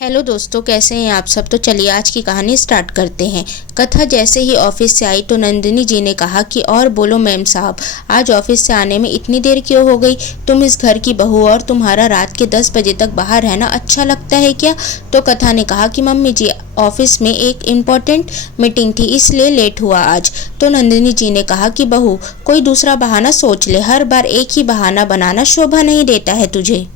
Hello दोस्तों, कैसे हैं आप सब। तो चलिए आज की कहानी स्टार्ट करते हैं। कथा जैसे ही ऑफिस से आई तो नंदिनी जी ने कहा कि और बोलो मैम साहब, आज ऑफिस से आने में इतनी देर क्यों हो गई। तुम इस घर की बहू और तुम्हारा रात के 10 बजे तक बाहर रहना अच्छा लगता है क्या। तो कथा ने कहा कि मम्मी जी, ऑफिस में एक इम्पोर्टेंट मीटिंग थी इसलिए लेट हुआ आज। तो नंदिनी जी ने कहा कि बहू, कोई दूसरा बहाना सोच ले, हर बार एक ही बहाना बनाना शोभा नहीं देता है तुझे।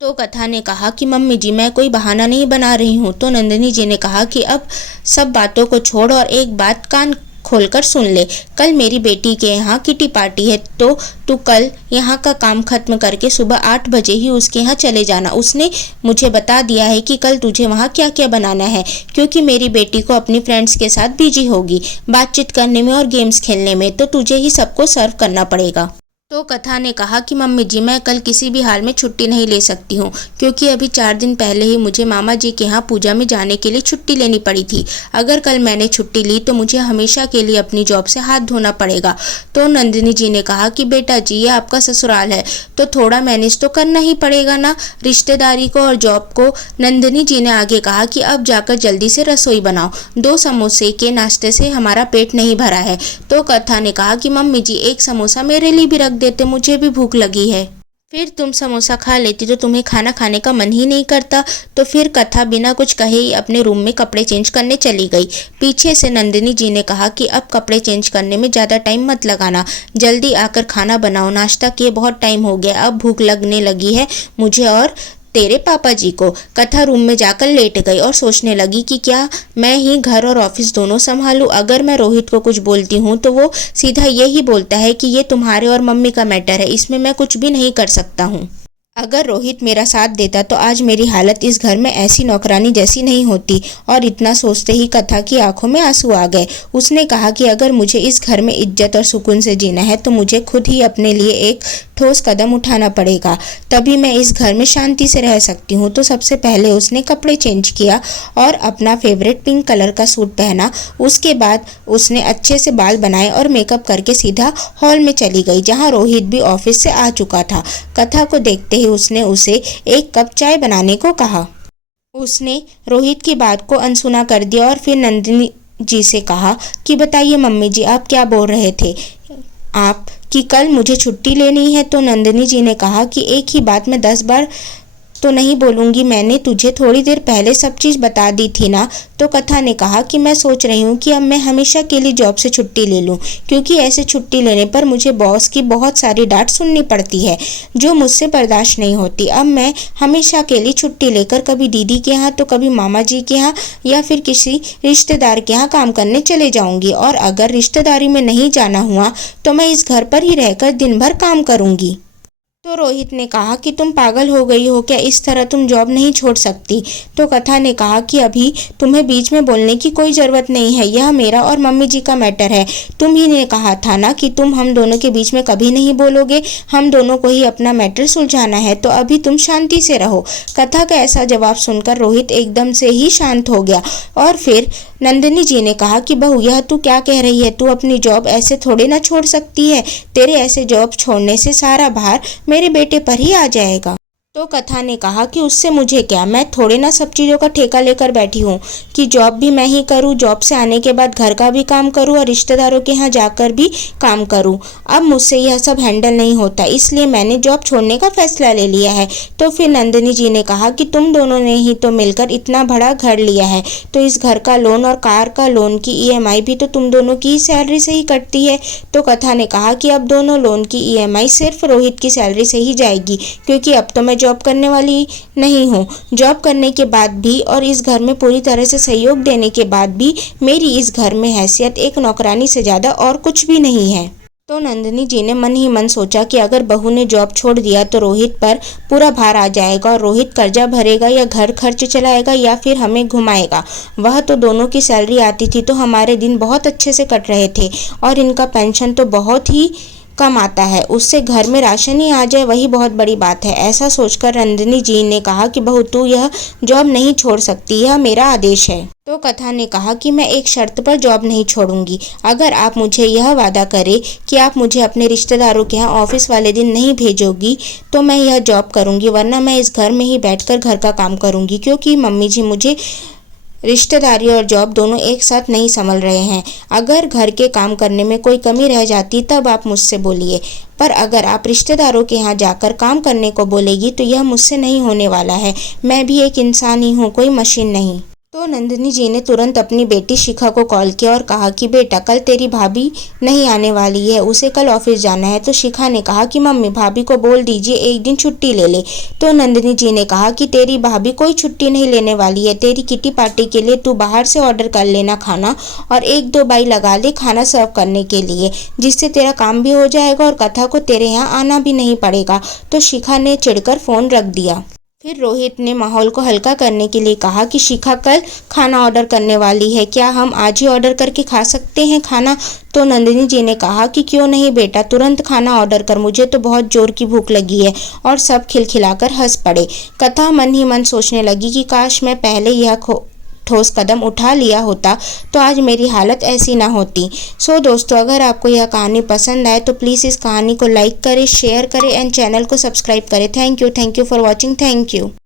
तो कथा ने कहा कि मम्मी जी, मैं कोई बहाना नहीं बना रही हूँ। तो नंदिनी जी ने कहा कि अब सब बातों को छोड़ और एक बात कान खोलकर सुन ले। कल मेरी बेटी के यहाँ किटी पार्टी है, तो तू कल यहाँ का काम खत्म करके सुबह 8 बजे ही उसके यहाँ चले जाना। उसने मुझे बता दिया है कि कल तुझे वहाँ क्या क्या बनाना है, क्योंकि मेरी बेटी को अपनी फ्रेंड्स के साथ बिजी होगी बातचीत करने में और गेम्स खेलने में, तो तुझे ही सबको सर्व करना पड़ेगा। तो कथा ने कहा कि मम्मी जी, मैं कल किसी भी हाल में छुट्टी नहीं ले सकती हूँ, क्योंकि अभी 4 दिन पहले ही मुझे मामा जी के यहाँ पूजा में जाने के लिए छुट्टी लेनी पड़ी थी। अगर कल मैंने छुट्टी ली तो मुझे हमेशा के लिए अपनी जॉब से हाथ धोना पड़ेगा। तो नंदिनी जी ने कहा कि बेटा जी, ये आपका ससुराल है तो थोड़ा मैनेज तो करना ही पड़ेगा ना, रिश्तेदारी को और जॉब को। नंदिनी जी ने आगे कहा कि अब जाकर जल्दी से रसोई बनाओ, 2 समोसे के नाश्ते से हमारा पेट नहीं भरा है। तो कथा ने कहा कि मम्मी जी, एक समोसा मेरे लिए भी रख देते, मुझे भी भूख लगी है। फिर तुम समोसा खा लेती तो तुम्हें खाना खाने का मन ही नहीं करता। तो फिर कथा बिना कुछ कहे ही अपने रूम में कपड़े चेंज करने चली गई। पीछे से नंदिनी जी ने कहा कि अब कपड़े चेंज करने में ज़्यादा टाइम मत लगाना, जल्दी आकर खाना बनाओ, नाश्ता किए बहुत टाइम हो गया, अब भूख लगने लगी है मुझे और तेरे पापा जी को। कथा रूम में जाकर लेट गई और सोचने लगी कि क्या मैं ही घर और ऑफिस दोनों संभालूं। अगर मैं रोहित को कुछ बोलती हूँ तो वो सीधा यही बोलता है कि ये तुम्हारे और मम्मी का मैटर है, इसमें मैं कुछ भी नहीं कर सकता हूँ। अगर रोहित मेरा साथ देता तो आज मेरी हालत इस घर में ऐसी नौकरानी जैसी नहीं होती। और इतना सोचते ही कथा की आंखों में आंसू आ गए। उसने कहा कि अगर मुझे इस घर में इज्जत और सुकून से जीना है तो मुझे खुद ही अपने लिए एक ठोस कदम उठाना पड़ेगा, तभी मैं इस घर में शांति से रह सकती हूँ। तो सबसे पहले उसने कपड़े चेंज किया और अपना फेवरेट पिंक कलर का सूट पहना। उसके बाद उसने अच्छे से बाल बनाए और मेकअप करके सीधा हॉल में चली गई, जहाँ रोहित भी ऑफिस से आ चुका था। कथा को देखते ही उसने उसे एक कप चाय बनाने को कहा। उसने रोहित की बात को अनसुना कर दिया और फिर नंदिनी जी से कहा कि बताइए मम्मी जी, आप क्या बोल रहे थे आप कि कल मुझे छुट्टी लेनी है। तो नंदिनी जी ने कहा कि एक ही बात मैं 10 बार तो नहीं बोलूँगी, मैंने तुझे थोड़ी देर पहले सब चीज़ बता दी थी ना। तो कथा ने कहा कि मैं सोच रही हूँ कि अब मैं हमेशा के लिए जॉब से छुट्टी ले लूँ, क्योंकि ऐसे छुट्टी लेने पर मुझे बॉस की बहुत सारी डांट सुननी पड़ती है जो मुझसे बर्दाश्त नहीं होती। अब मैं हमेशा के लिए छुट्टी लेकर कभी दीदी के यहाँ तो कभी मामा जी के यहाँ या फिर किसी रिश्तेदार के यहाँ काम करने चले जाऊँगी, और अगर रिश्तेदारी में नहीं जाना हुआ तो मैं इस घर पर ही रहकर दिन भर काम करूँगी। तो रोहित ने कहा कि तुम पागल हो गई हो क्या, इस तरह तुम जॉब नहीं छोड़ सकती। तो कथा ने कहा कि अभी तुम्हें बीच में बोलने की कोई ज़रूरत नहीं है, यह मेरा और मम्मी जी का मैटर है। तुम ही ने कहा था ना कि तुम हम दोनों के बीच में कभी नहीं बोलोगे, हम दोनों को ही अपना मैटर सुलझाना है, तो अभी तुम शांति से रहो। कथा का ऐसा जवाब सुनकर रोहित एकदम से ही शांत हो गया। और फिर नंदिनी जी ने कहा कि बहू, यह तू क्या कह रही है, तू अपनी जॉब ऐसे थोड़े ना छोड़ सकती है, तेरे ऐसे जॉब छोड़ने से सारा भार मेरे बेटे पर ही आ जाएगा। तो कथा ने कहा कि उससे मुझे क्या, मैं थोड़े ना सब चीज़ों का ठेका लेकर बैठी हूँ कि जॉब भी मैं ही करूँ, जॉब से आने के बाद घर का भी काम करूँ और रिश्तेदारों के यहाँ जाकर भी काम करूँ। अब मुझसे यह सब हैंडल नहीं होता, इसलिए मैंने जॉब छोड़ने का फैसला ले लिया है। तो फिर नंदिनी जी ने कहा कि तुम दोनों ने ही तो मिलकर इतना बड़ा घर लिया है, तो इस घर का लोन और कार का लोन की EMI भी तो तुम दोनों की सैलरी से ही कटती है। तो कथा ने कहा कि अब दोनों लोन की EMI सिर्फ रोहित की सैलरी से ही जाएगी, क्योंकि अब तो मैं जॉब करने वाली नहीं हूँ। जॉब करने के बाद भी और इस घर में पूरी तरह से सहयोग देने के बाद भी मेरी इस घर में हैसियत एक नौकरानी से ज़्यादा और कुछ भी नहीं है। तो नंदिनी जी ने मन ही मन सोचा कि अगर बहू ने जॉब छोड़ दिया तो रोहित पर पूरा भार आ जाएगा और रोहित कर्जा भरेगा या घर खर्च चलाएगा या फिर हमें घुमाएगा। वह तो दोनों की सैलरी आती थी तो हमारे दिन बहुत अच्छे से कट रहे थे, और इनका पेंशन तो बहुत ही कम आता है, उससे घर में राशन ही आ जाए वही बहुत बड़ी बात है। ऐसा सोचकर नंदिनी जी ने कहा कि बहू, तू यह जॉब नहीं छोड़ सकती, यह मेरा आदेश है। तो कथा ने कहा कि मैं एक शर्त पर जॉब नहीं छोड़ूंगी। अगर आप मुझे यह वादा करें कि आप मुझे अपने रिश्तेदारों के यहाँ ऑफिस वाले दिन नहीं भेजोगी तो मैं यह जॉब करूंगी, वरना मैं इस घर में ही बैठकर घर का काम करूंगी, क्योंकि मम्मी जी मुझे रिश्तेदारी और जॉब दोनों एक साथ नहीं संभल रहे हैं। अगर घर के काम करने में कोई कमी रह जाती तब आप मुझसे बोलिए, पर अगर आप रिश्तेदारों के यहाँ जाकर काम करने को बोलेगी तो यह मुझसे नहीं होने वाला है। मैं भी एक इंसान ही हूँ, कोई मशीन नहीं। तो नंदिनी जी ने तुरंत अपनी बेटी शिखा को कॉल किया और कहा कि बेटा, कल तेरी भाभी नहीं आने वाली है, उसे कल ऑफिस जाना है। तो शिखा ने कहा कि मम्मी भाभी को बोल दीजिए एक दिन छुट्टी ले ले। तो नंदिनी जी ने कहा कि तेरी भाभी कोई छुट्टी नहीं लेने वाली है, तेरी किटी पार्टी के लिए तू बाहर से ऑर्डर कर लेना खाना, और एक दो बाई लगा ले खाना सर्व करने के लिए, जिससे तेरा काम भी हो जाएगा और कथा को तेरे यहाँ आना भी नहीं पड़ेगा। तो शिखा ने चिढ़कर फोन रख दिया। फिर रोहित ने माहौल को हल्का करने के लिए कहा कि शिखा कल खाना ऑर्डर करने वाली है, क्या हम आज ही ऑर्डर करके खा सकते हैं खाना? तो नंदिनी जी ने कहा कि क्यों नहीं बेटा, तुरंत खाना ऑर्डर कर, मुझे तो बहुत जोर की भूख लगी है। और सब खिलखिलाकर हंस पड़े। कथा मन ही मन सोचने लगी कि काश मैं पहले यह ठोस कदम उठा लिया होता तो आज मेरी हालत ऐसी ना होती। सो दोस्तों, अगर आपको यह कहानी पसंद आए तो प्लीज़ इस कहानी को लाइक करें, शेयर करें एंड चैनल को सब्सक्राइब करें। Thank you for watching. Thank you.